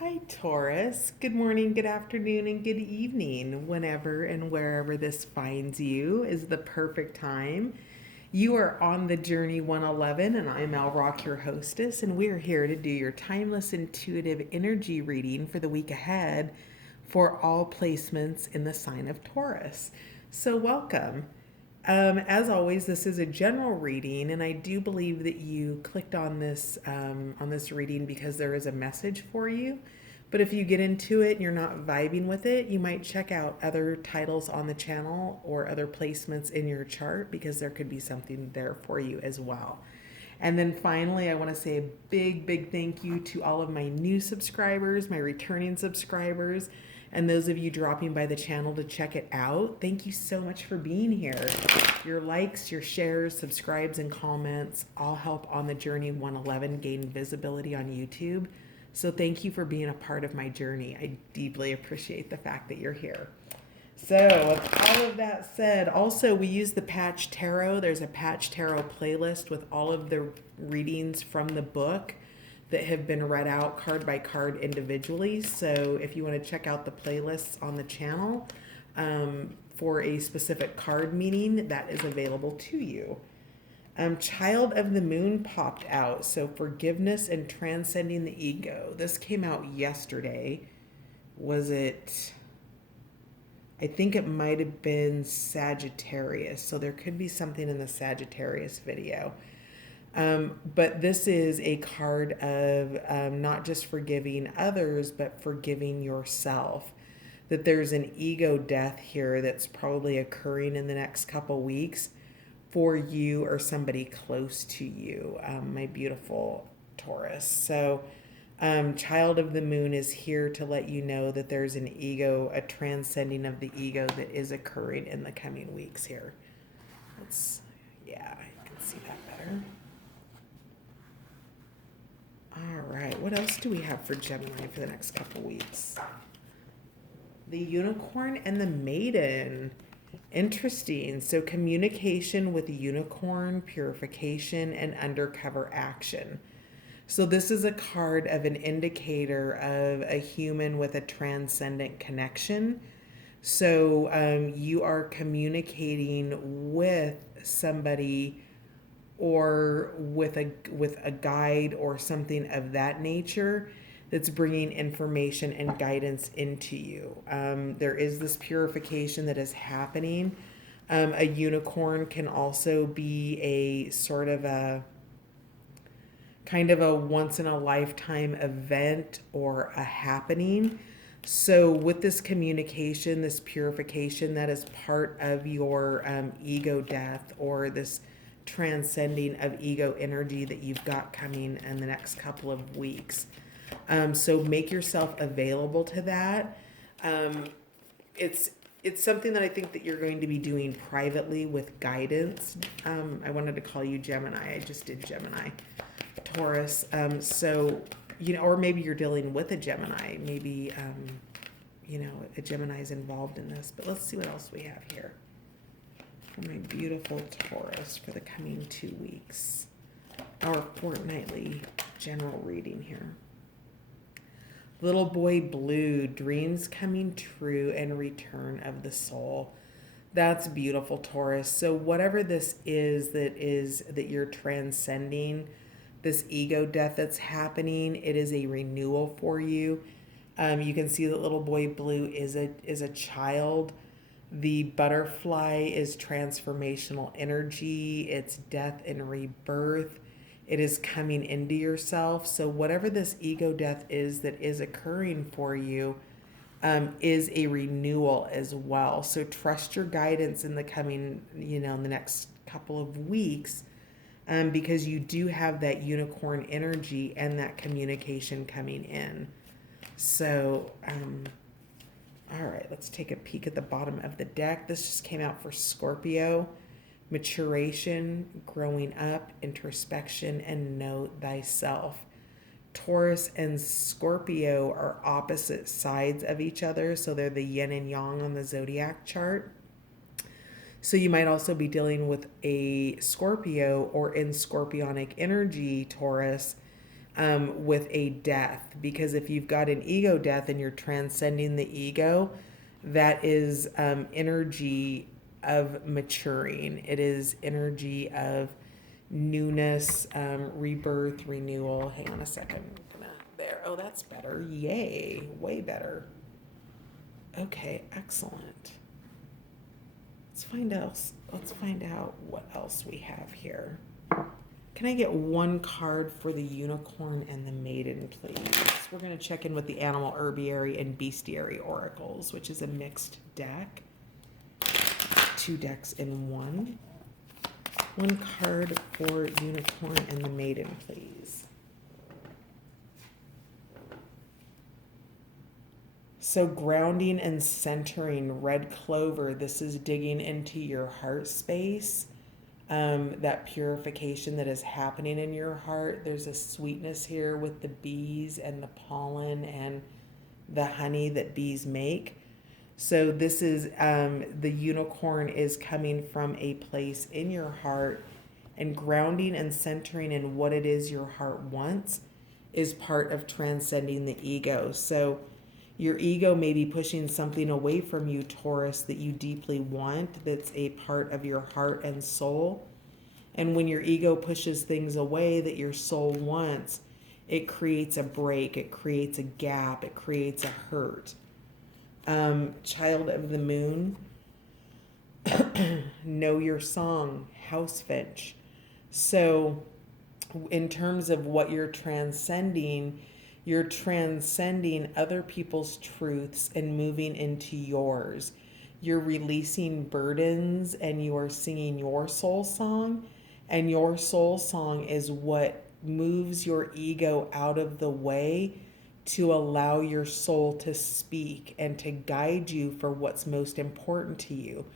Hi, Taurus. Good morning, good afternoon, and good evening. Whenever and wherever this finds you is the perfect time. You are on the Journey 111, and I'm Al Rock, your hostess, and we're here to do your timeless intuitive energy reading for the week ahead for all placements in the sign of Taurus. So, welcome. As always, this is a general reading, and I do believe that you clicked on this reading because there is a message for you. But if you get into it and you're not vibing with it, you might check out other titles on the channel or other placements in your chart because there could be something there for you as well. And then finally, I want to say a big, big thank you to all of my new subscribers, my returning subscribers, and those of you dropping by the channel to check it out. Thank you so much for being here. Your likes, your shares, subscribes, and comments all help on the Journey 111 gain visibility on YouTube. So thank you for being a part of my journey. I deeply appreciate the fact that you're here. So, with all of that said, also we use the Patch Tarot. There's a Patch Tarot playlist with all of the readings from the book that have been read out card by card individually. So, if you want to check out the playlists on the channel for a specific card meaning, that is available to you. Child of the Moon popped out. So, forgiveness and transcending the ego. This came out yesterday. Was it? I think it might have been Sagittarius. So there could be something in the Sagittarius video. But this is a card of not just forgiving others, but forgiving yourself. That there's an ego death here that's probably occurring in the next couple weeks for you or somebody close to you, my beautiful Taurus. So Child of the Moon is here to let you know that there's an ego, a transcending of the ego that is occurring in the coming weeks here. Yeah, I can see that better. All right, what else do we have for Gemini for the next couple weeks? The Unicorn and the Maiden. Interesting. So communication with the unicorn, purification, and undercover action. So this is a card of an indicator of a human with a transcendent connection. So you are communicating with somebody or with a guide or something of that nature that's bringing information and guidance into you. There is this purification that is happening. A unicorn can also be a sort of a kind of a once in a lifetime event or a happening. So with this communication, this purification, that is part of your ego death or this transcending of ego energy that you've got coming in the next couple of weeks. So make yourself available to that. It's something that I think that you're going to be doing privately with guidance. I wanted to call you Gemini. I just did Gemini. Taurus. So, or maybe you're dealing with a Gemini. Maybe, a Gemini is involved in this. But let's see what else we have here for my beautiful Taurus for the coming 2 weeks. Our fortnightly general reading here. Little Boy Blue, dreams coming true and return of the soul. That's beautiful, Taurus. So whatever this is that you're transcending, this ego death that's happening, it is a renewal for you. You can see that Little Boy Blue is a child. The butterfly is transformational energy. It's death and rebirth. It is coming into yourself. So whatever this ego death is that is occurring for you is a renewal as well. So trust your guidance in the coming, in the next couple of weeks. Because you do have that unicorn energy and that communication coming in. So, all right, let's take a peek at the bottom of the deck. This just came out for Scorpio. Maturation, growing up, introspection, and know thyself. Taurus and Scorpio are opposite sides of each other, so they're the yin and yang on the zodiac chart. So you might also be dealing with a Scorpio or in scorpionic energy, Taurus, with a death. Because if you've got an ego death and you're transcending the ego, that is energy of maturing. It is energy of newness, rebirth, renewal. Hang on a second. There. Oh, that's better. Yay. Way better. Okay, excellent. Let's find out what else we have here. Can I get one card for the unicorn and the maiden, please? We're going to check in with the animal herbiary and bestiary oracles, which is a mixed deck. 2 decks in one. One card for unicorn and the maiden, please. So grounding and centering, red clover. This is digging into your heart space. That purification that is happening in your heart. There's a sweetness here with the bees and the pollen and the honey that bees make. So this is, the unicorn is coming from a place in your heart, and grounding and centering in what it is your heart wants is part of transcending the ego. So your ego may be pushing something away from you, Taurus, that you deeply want, that's a part of your heart and soul. And when your ego pushes things away that your soul wants, it creates a break, it creates a gap, it creates a hurt. Child of the moon, know your song, house finch. So in terms of what you're transcending other people's truths and moving into yours. You're releasing burdens and you are singing your soul song. And your soul song is what moves your ego out of the way to allow your soul to speak and to guide you for what's most important to you.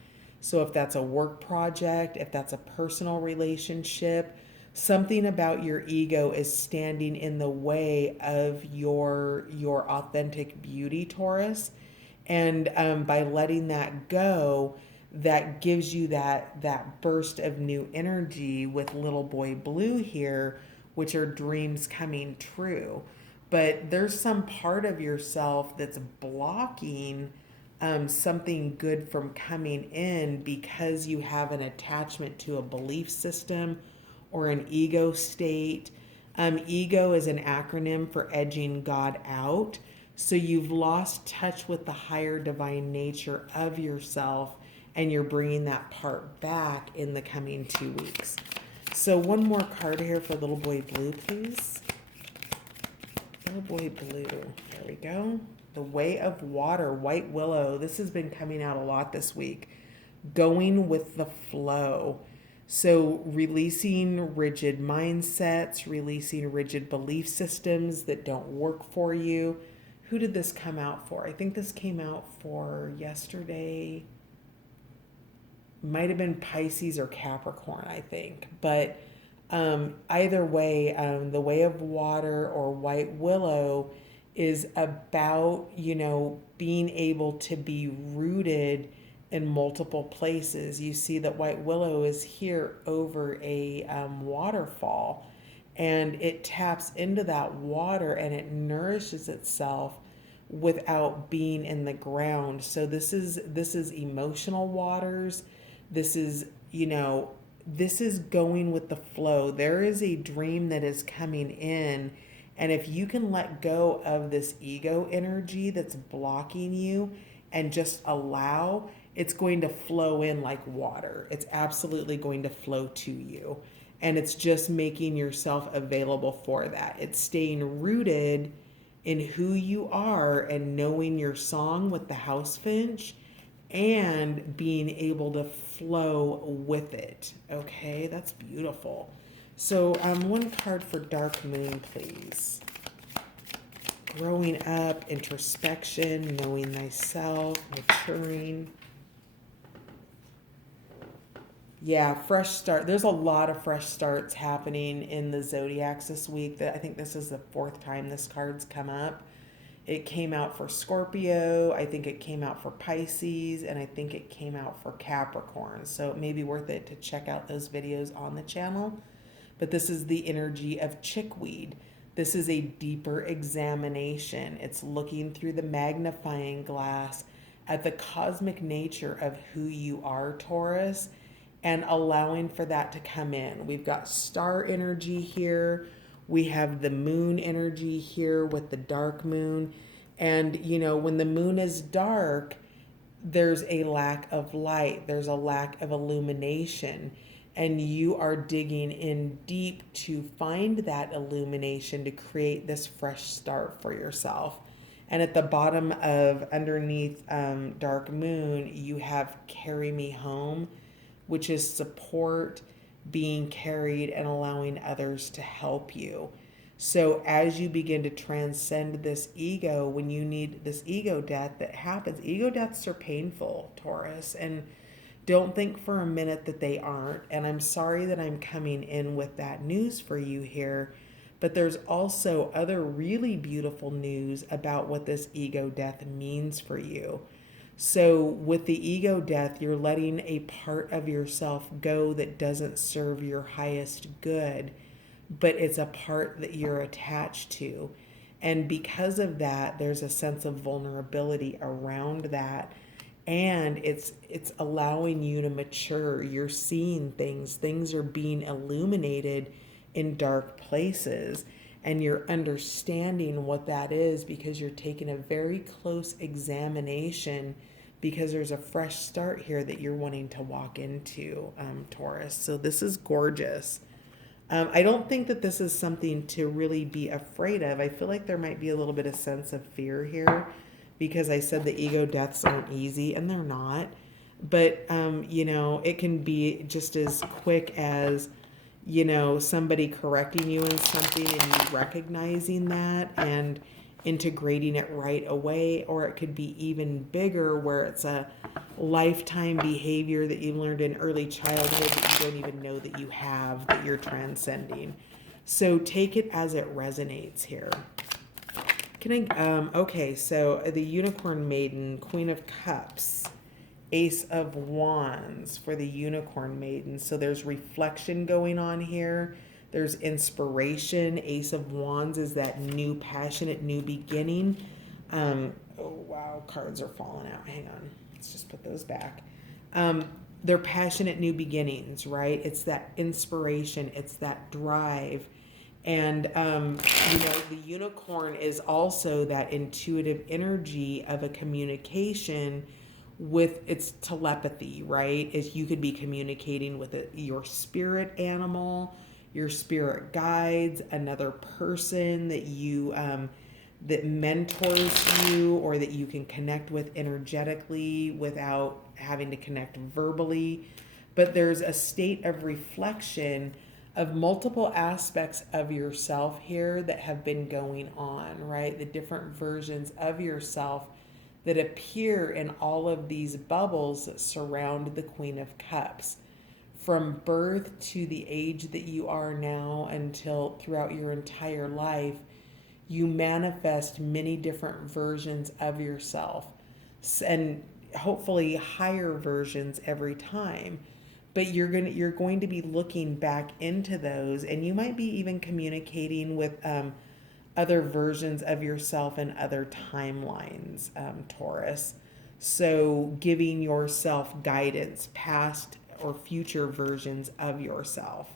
So if that's a work project, if that's a personal relationship, something about your ego is standing in the way of your authentic beauty, Taurus. And by letting that go, that gives you that burst of new energy with Little Boy Blue here, which are dreams coming true. But there's some part of yourself that's blocking something good from coming in because you have an attachment to a belief system or an ego state. Ego is an acronym for edging God out. So you've lost touch with the higher divine nature of yourself, and you're bringing that part back in the coming 2 weeks. So one more card here for Little Boy Blue, please. Little Boy Blue. There we go. The Way of Water, White Willow. This has been coming out a lot this week. Going with the flow. So releasing rigid mindsets, releasing rigid belief systems that don't work for you. Who did this come out for? I think this came out for yesterday. Might have been Pisces or Capricorn, I think. But either way, the Way of Water or White Willow is about, being able to be rooted in multiple places. You see that White Willow is here over a waterfall, and it taps into that water and it nourishes itself without being in the ground. So this is emotional waters. This is, this is going with the flow. There is a dream that is coming in. And if you can let go of this ego energy that's blocking you and just allow, it's going to flow in like water. It's absolutely going to flow to you. And it's just making yourself available for that. It's staying rooted in who you are and knowing your song with the house finch and being able to flow with it. Okay, that's beautiful. So one card for Dark Moon, please. Growing up, introspection, knowing thyself, maturing. Yeah, fresh start. There's a lot of fresh starts happening in the zodiacs this week. I think this is the 4th time this card's come up. It came out for Scorpio, I think it came out for Pisces, and I think it came out for Capricorn. So it may be worth it to check out those videos on the channel. But this is the energy of chickweed. This is a deeper examination. It's looking through the magnifying glass at the cosmic nature of who you are, Taurus, and allowing for that to come in. We've got star energy here. We have the moon energy here with the dark moon. And, you know, when the moon is dark, there's a lack of light, there's a lack of illumination, and you are digging in deep to find that illumination to create this fresh start for yourself. And at the bottom of underneath dark moon, you have carry me home, which is support, being carried, and allowing others to help you. So as you begin to transcend this ego, when you need this ego death that happens, ego deaths are painful, Taurus, and don't think for a minute that they aren't. And I'm sorry that I'm coming in with that news for you here, but there's also other really beautiful news about what this ego death means for you. So with the ego death, you're letting a part of yourself go that doesn't serve your highest good, but it's a part that you're attached to. And because of that, there's a sense of vulnerability around that. And it's allowing you to mature. You're seeing things. Things are being illuminated in dark places. And you're understanding what that is because you're taking a very close examination, because there's a fresh start here that you're wanting to walk into, Taurus. So this is gorgeous. I don't think that this is something to really be afraid of. I feel like there might be a little bit of sense of fear here because I said the ego deaths aren't easy, and they're not. But, you know, it can be just as quick as, you know, somebody correcting you in something and you recognizing that and integrating it right away, or it could be even bigger where it's a lifetime behavior that you learned in early childhood that you don't even know that you have, that you're transcending. So take it as it resonates here. Can I, okay, so the Unicorn Maiden, Queen of Cups, Ace of Wands for the Unicorn Maiden. So there's reflection going on here. There's inspiration. Ace of Wands is that new, passionate, new beginning. Oh, wow, cards are falling out. Hang on. Let's just put those back. They're passionate new beginnings, right? It's that inspiration. It's that drive. And, you know, the unicorn is also that intuitive energy of a communication with its telepathy, right? Is you could be communicating with your spirit animal, your spirit guides, another person that you that mentors you or that you can connect with energetically without having to connect verbally. But there's a state of reflection of multiple aspects of yourself here that have been going on, right? The different versions of yourself that appear in all of these bubbles that surround the Queen of Cups. From birth to the age that you are now until throughout your entire life, you manifest many different versions of yourself, and hopefully higher versions every time. But you're going to be looking back into those, and you might be even communicating with other versions of yourself and other timelines, Taurus. So giving yourself guidance, past or future versions of yourself.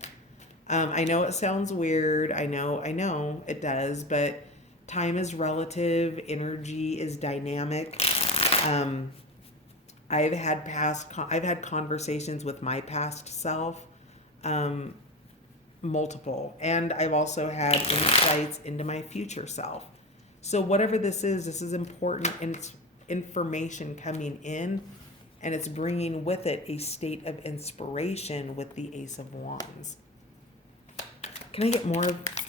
I know it sounds weird. I know it does, but time is relative. Energy is dynamic. I've had conversations with my past self, multiple, and I've also had insights into my future self. So whatever this is important, and it's information coming in, and it's bringing with it a state of inspiration with the Ace of Wands. Can I get more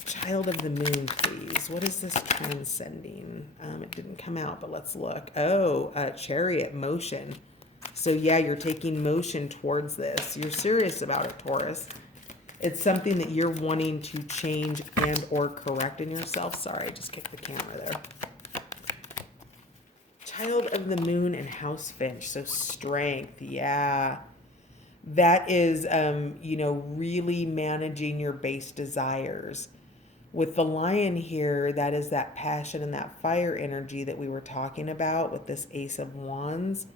Child of the Moon, please? What is this transcending? It didn't come out, but let's look. Oh, Chariot, motion. So yeah, you're taking motion towards this. You're serious about it, Taurus. It's something that you're wanting to change and or correct in yourself. Sorry, I just kicked the camera there. Child of the Moon and House Finch. So strength, yeah. That is, you know, really managing your base desires. With the lion here, that is that passion and that fire energy that we were talking about with this Ace of Wands.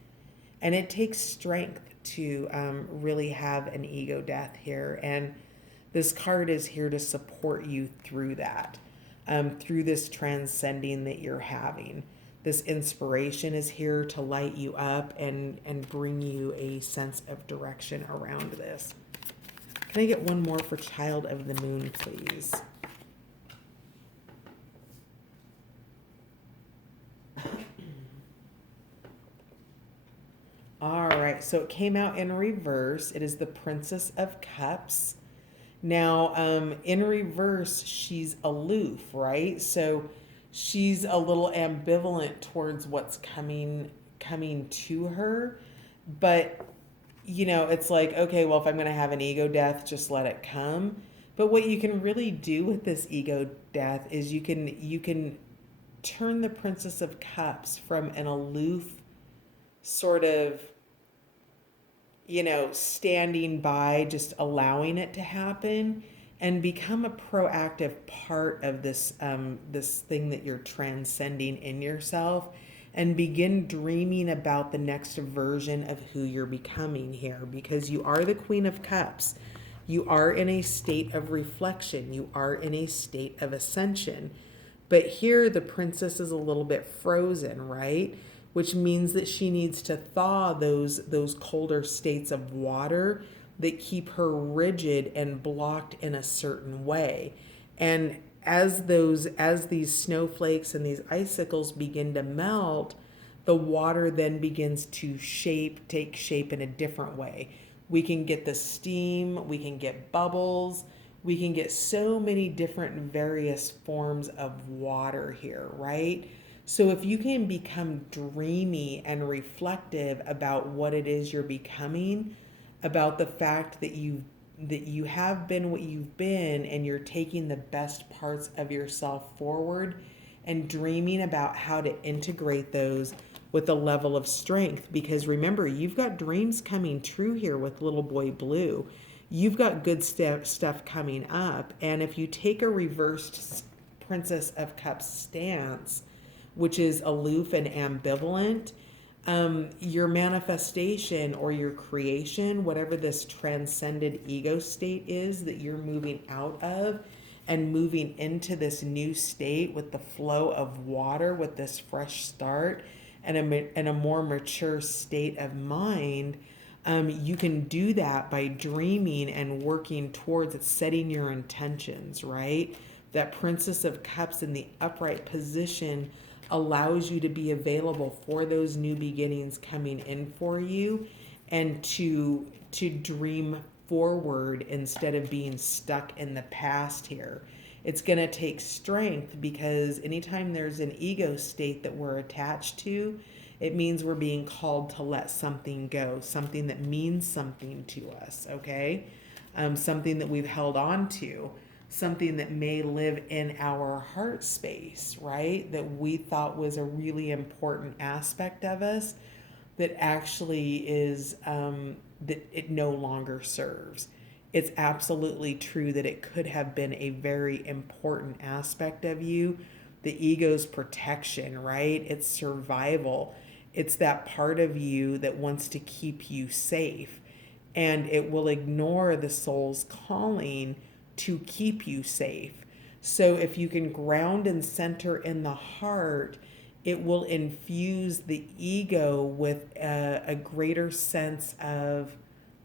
And it takes strength to really have an ego death here. And this card is here to support you through that, through this transcending that you're having. This inspiration is here to light you up and bring you a sense of direction around this. Can I get one more for Child of the Moon, please? All right, so it came out in reverse. It is the Princess of Cups. Now, in reverse, she's aloof, right? So she's a little ambivalent towards what's coming to her. But, you know, it's like, okay, well, if I'm going to have an ego death, just let it come. But what you can really do with this ego death is you can turn the Princess of Cups from an aloof sort of, you know, standing by, just allowing it to happen, and become a proactive part of this this thing that you're transcending in yourself, and begin dreaming about the next version of who you're becoming here, because you are the Queen of Cups. You are in a state of reflection. You are in a state of ascension. But here the princess is a little bit frozen, right? Which means that she needs to thaw those colder states of water that keep her rigid and blocked in a certain way. And as these snowflakes and these icicles begin to melt, the water then begins to take shape in a different way. We can get the steam, we can get bubbles, we can get so many different various forms of water here, right? So if you can become dreamy and reflective about what it is you're becoming, about the fact that you have been what you've been, and you're taking the best parts of yourself forward and dreaming about how to integrate those with a level of strength. Because remember, you've got dreams coming true here with Little Boy Blue. You've got good stuff coming up. And if you take a reversed Princess of Cups stance, which is aloof and ambivalent, your manifestation or your creation, whatever this transcended ego state is that you're moving out of and moving into this new state with the flow of water, with this fresh start and a more mature state of mind, you can do that by dreaming and working towards it, setting your intentions, right? That Princess of Cups in the upright position allows you to be available for those new beginnings coming in for you, and to dream forward instead of being stuck in the past here. It's going to take strength, because anytime there's an ego state that we're attached to, it means we're being called to let something go, something that means something to us, okay? Something that we've held on to, something that may live in our heart space, right? That we thought was a really important aspect of us, that actually is, that it no longer serves. It's absolutely true that it could have been a very important aspect of you. The ego's protection, right? It's survival. It's that part of you that wants to keep you safe, and it will ignore the soul's calling to keep you safe. So if you can ground and center in the heart, it will infuse the ego with a greater sense of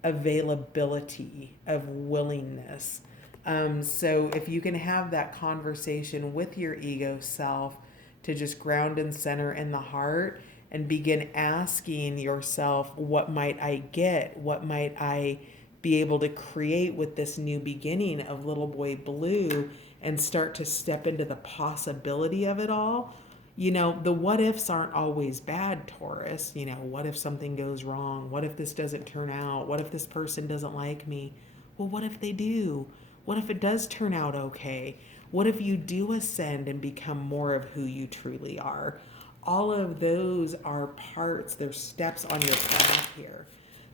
availability, of willingness. So if you can have that conversation with your ego self to just ground and center in the heart, and begin asking yourself, what might I get? What might I be able to create with this new beginning of Little Boy Blue, and start to step into the possibility of it all. You know, the what ifs aren't always bad, Taurus. You know, what if something goes wrong? What if this doesn't turn out? What if this person doesn't like me? Well, what if they do? What if it does turn out okay? What if you do ascend and become more of who you truly are? All of those are parts, they're steps on your path here.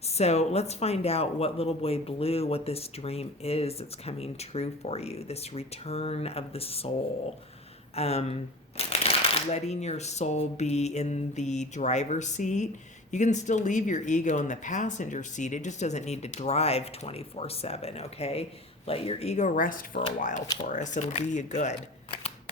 So let's find out what little boy blue, what this dream is that's coming true for you. This return of the soul. Um, Letting your soul be in the driver's seat. You can still leave your ego in the passenger seat. It just doesn't need to drive 24/7, okay? Let your ego rest for a while, Taurus. It'll do you good.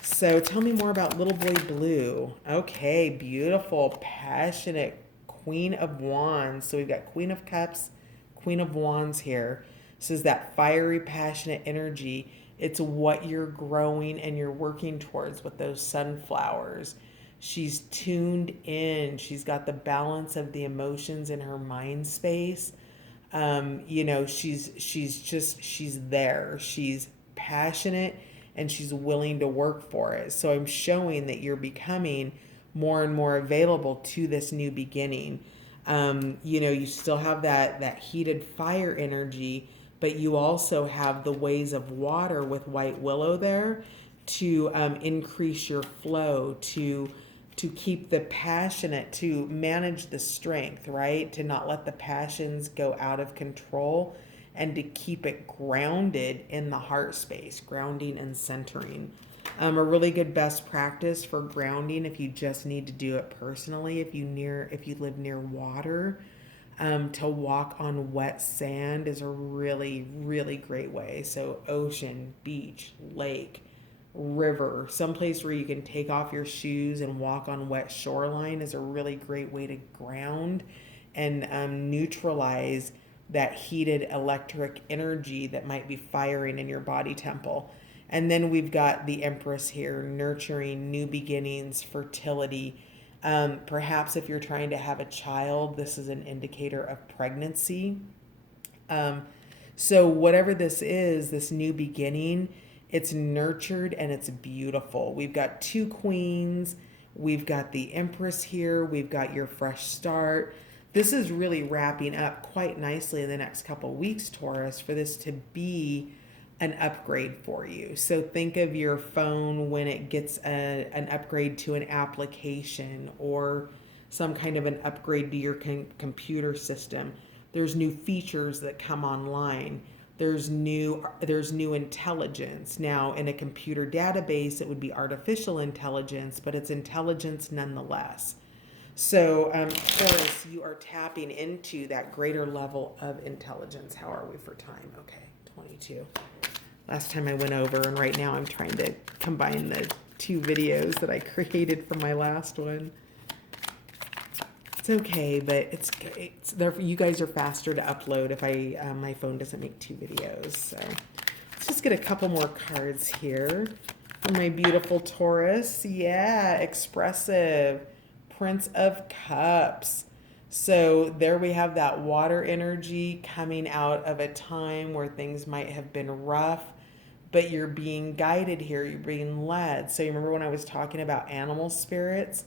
So tell me more about little boy blue. Okay, beautiful, passionate Queen of Wands. So we've got Queen of Cups, Queen of Wands here. This is that fiery, passionate energy. It's what you're growing and you're working towards with those sunflowers. She's tuned in. She's got the balance of the emotions in her mind space. You know, she's there. She's passionate and she's willing to work for it. So I'm showing that you're becoming more and more available to this new beginning. You know, you still have that heated fire energy, but you also have the ways of water with white willow there to increase your flow, to keep the passionate, to manage the strength, right? To not let the passions go out of control and to keep it grounded in the heart space, grounding and centering. A really good best practice for grounding, if you just need to do it personally, if you live near water, to walk on wet sand is a really, really great way. So ocean, beach, lake, river, someplace where you can take off your shoes and walk on wet shoreline is a really great way to ground and neutralize that heated electric energy that might be firing in your body temple. And then we've got the Empress here, nurturing, new beginnings, fertility. Perhaps if you're trying to have a child, this is an indicator of pregnancy. So whatever this is, this new beginning, it's nurtured and it's beautiful. We've got two queens. We've got the Empress here. We've got your fresh start. This is really wrapping up quite nicely in the next couple weeks, Taurus, for this to be an upgrade for you. So think of your phone when it gets an upgrade to an application or some kind of an upgrade to your computer system. There's new features that come online. There's new intelligence. Now, in a computer database, it would be artificial intelligence, but it's intelligence nonetheless. So, Taurus, you are tapping into that greater level of intelligence. How are we for time? Okay, 22. Last time I went over, and right now I'm trying to combine the two videos that I created from my last one. It's okay, but it's there. You guys are faster to upload if my phone doesn't make two videos. So let's just get a couple more cards here for my beautiful Taurus. Yeah, expressive. Prince of Cups. So there we have that water energy coming out of a time where things might have been rough, but you're being guided here, you're being led. So you remember when I was talking about animal spirits?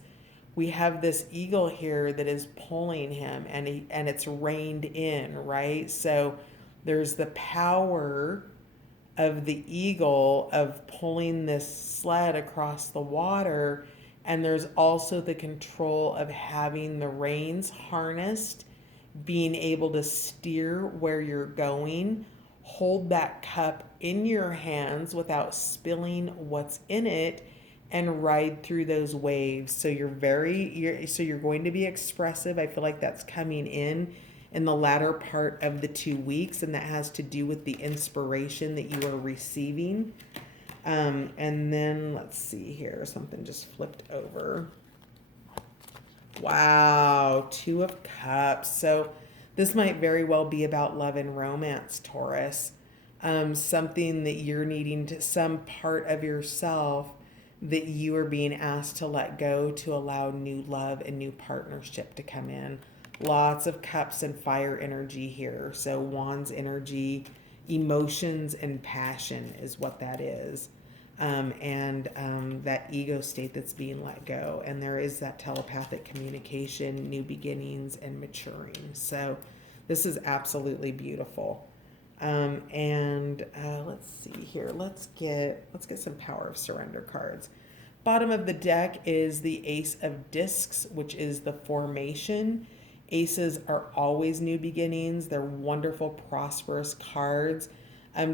We have this eagle here that is pulling him and it's reined in, right? So there's the power of the eagle of pulling this sled across the water. And there's also the control of having the reins harnessed, being able to steer where you're going, hold that cup in your hands without spilling what's in it, and ride through those waves. So you're going to be expressive. I feel like that's coming in the latter part of the 2 weeks, and that has to do with the inspiration that you are receiving. And then let's see here, something just flipped over. Wow, Two of Cups. So this might very well be about love and romance, Taurus. Something that you're needing to, some part of yourself that you are being asked to let go to allow new love and new partnership to come in. Lots of cups and fire energy here. So wands energy, emotions and passion is what that is. That ego state that's being let go. And there is that telepathic communication, new beginnings, and maturing. So this is absolutely beautiful. Let's see here. Let's get some Power of Surrender cards. Bottom of the deck is the Ace of Discs, which is the formation. Aces are always new beginnings. They're wonderful, prosperous cards.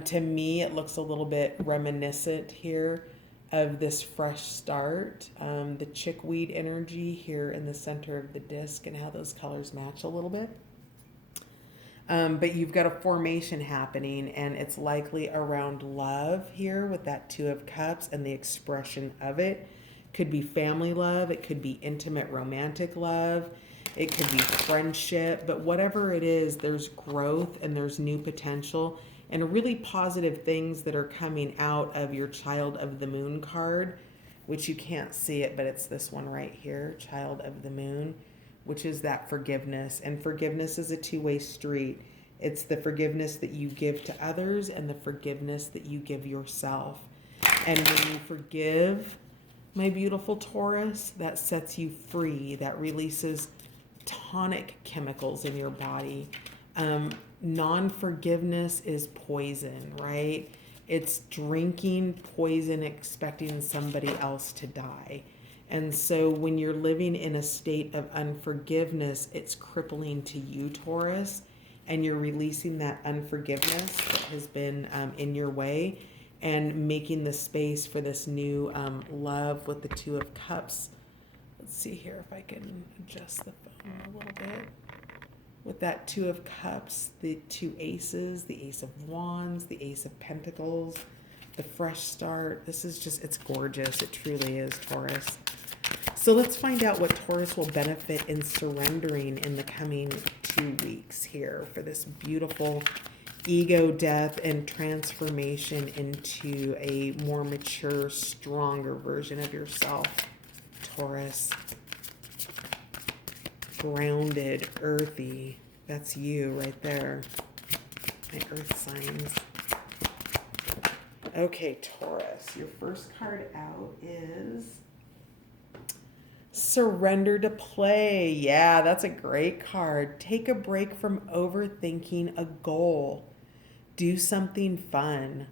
To me, it looks a little bit reminiscent here of this fresh start. The chickweed energy here in the center of the disc and how those colors match a little bit. But you've got a formation happening, and it's likely around love here with that Two of Cups and the expression of it. Could be family love, it could be intimate romantic love, it could be friendship, but whatever it is, there's growth and there's new potential and really positive things that are coming out of your Child of the Moon card, which you can't see it, but it's this one right here, Child of the Moon, which is that forgiveness. And forgiveness is a two-way street. It's the forgiveness that you give to others and the forgiveness that you give yourself. And when you forgive, my beautiful Taurus, that sets you free, that releases tonic chemicals in your body. Non-forgiveness is poison, right? It's drinking poison, expecting somebody else to die. And so when you're living in a state of unforgiveness, it's crippling to you, Taurus, and you're releasing that unforgiveness that has been in your way and making the space for this new love with the Two of Cups. Let's see here if I can adjust the phone a little bit. With that Two of Cups, the two aces, the Ace of Wands, the Ace of Pentacles, the fresh start. This is just, it's gorgeous. It truly is, Taurus. So let's find out what Taurus will benefit in surrendering in the coming 2 weeks here for this beautiful ego death and transformation into a more mature, stronger version of yourself, Taurus. Grounded, earthy. That's you right there. My earth signs. Okay, Taurus, your first card out is Surrender to Play. Yeah, that's a great card. Take a break from overthinking a goal. Do something fun.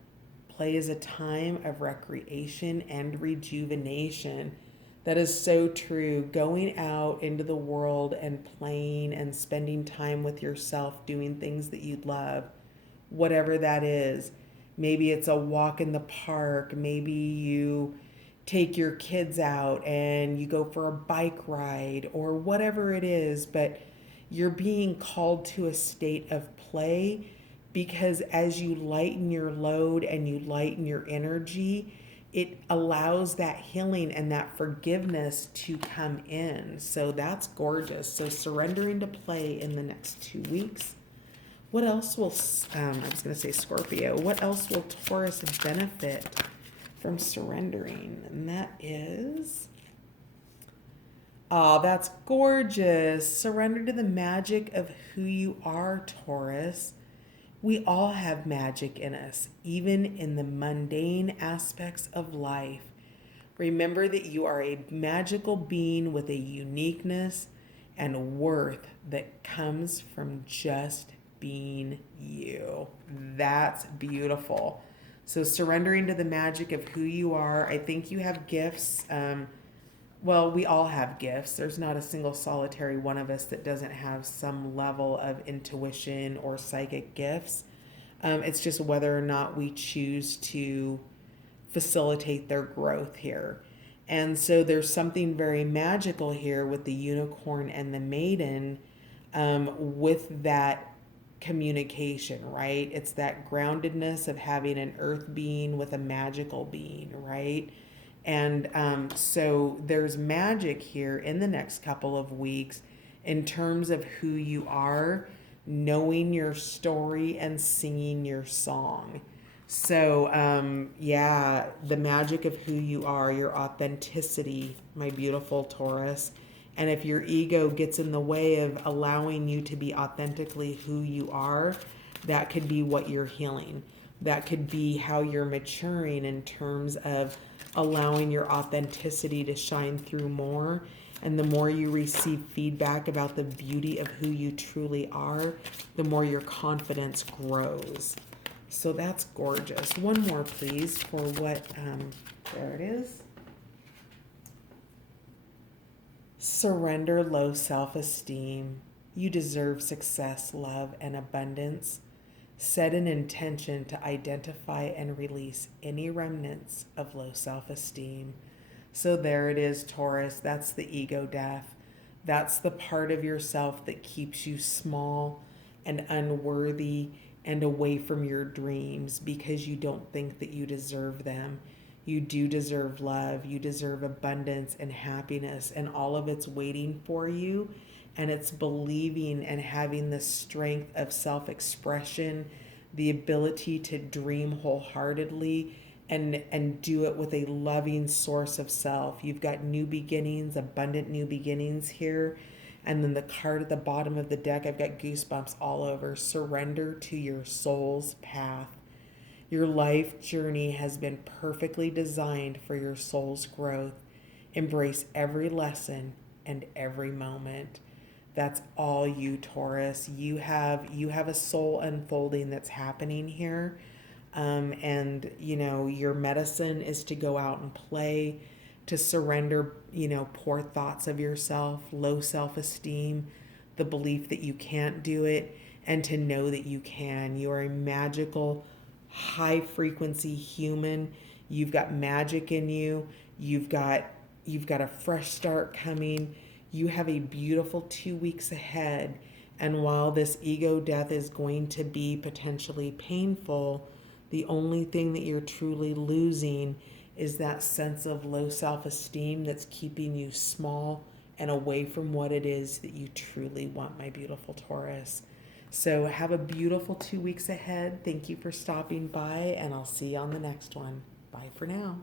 Play is a time of recreation and rejuvenation. That is so true. Going out into the world and playing and spending time with yourself, doing things that you love, whatever that is. Maybe it's a walk in the park. Maybe you take your kids out and you go for a bike ride or whatever it is, but you're being called to a state of play because as you lighten your load and you lighten your energy, it allows that healing and that forgiveness to come in. So that's gorgeous. So surrendering to play in the next 2 weeks. What else will, I was going to say Scorpio, what else will Taurus benefit from surrendering? And that is, oh, that's gorgeous. Surrender to the magic of who you are, Taurus. We all have magic in us, even in the mundane aspects of life. Remember that you are a magical being with a uniqueness and worth that comes from just being you. That's beautiful. So surrendering to the magic of who you are. I think you have gifts. Well, we all have gifts. There's not a single solitary one of us that doesn't have some level of intuition or psychic gifts. It's just whether or not we choose to facilitate their growth here. And so there's something very magical here with the unicorn and the maiden with that communication, right? It's that groundedness of having an earth being with a magical being, right? And so there's magic here in the next couple of weeks in terms of who you are, knowing your story and singing your song. So yeah, the magic of who you are, your authenticity, my beautiful Taurus. And if your ego gets in the way of allowing you to be authentically who you are, that could be what you're healing. That could be how you're maturing in terms of allowing your authenticity to shine through more. And the more you receive feedback about the beauty of who you truly are, the more your confidence grows. So that's gorgeous. One more, please, for what, there it is. Surrender low self-esteem. You deserve success, love, and abundance. Set an intention to identify and release any remnants of low self esteem. So there it is, Taurus. That's the ego death. That's the part of yourself that keeps you small and unworthy and away from your dreams because you don't think that you deserve them. You do deserve love. You deserve abundance and happiness, and all of it's waiting for you. And it's believing and having the strength of self expression, the ability to dream wholeheartedly and do it with a loving source of self. You've got new beginnings, abundant new beginnings here. And then the card at the bottom of the deck, I've got goosebumps all over. Surrender to your soul's path. Your life journey has been perfectly designed for your soul's growth. Embrace every lesson and every moment. That's all you, Taurus. You have a soul unfolding that's happening here. And your medicine is to go out and play, to surrender, poor thoughts of yourself, low self-esteem, the belief that you can't do it, and to know that you can. You are a magical, high frequency human. You've got magic in you. You've got a fresh start coming. You have a beautiful 2 weeks ahead. And while this ego death is going to be potentially painful, the only thing that you're truly losing is that sense of low self-esteem that's keeping you small and away from what it is that you truly want, my beautiful Taurus. So have a beautiful 2 weeks ahead. Thank you for stopping by, and I'll see you on the next one. Bye for now.